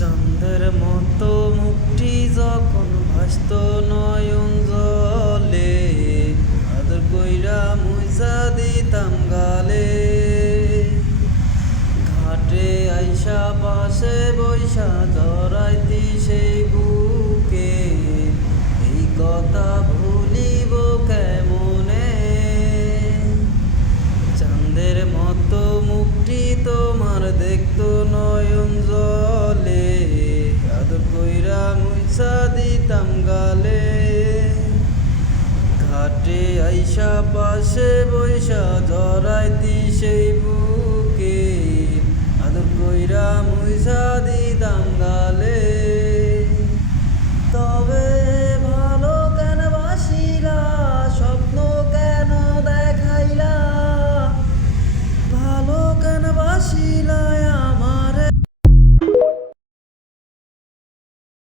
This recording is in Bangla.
চাঁদের মতো মুখটি যখন ভাসত নয়ন জলে, আদর কইরা মুইসা দিতাম গালে। ঘাটে আইসা পাশে বৈশা জড়াইতি সেই বুকে, এই কথা ভুলিব কেমনে। চাঁদের মতো মুখটি তোমার দেখতো নয়ন জলে, আদর কইরা মুইসা দিতাম গালে। ঘাটে আইসা পাশে বৈশা জড়াইতি সেই বুকে, আদর কইরা মুইসা দিতাম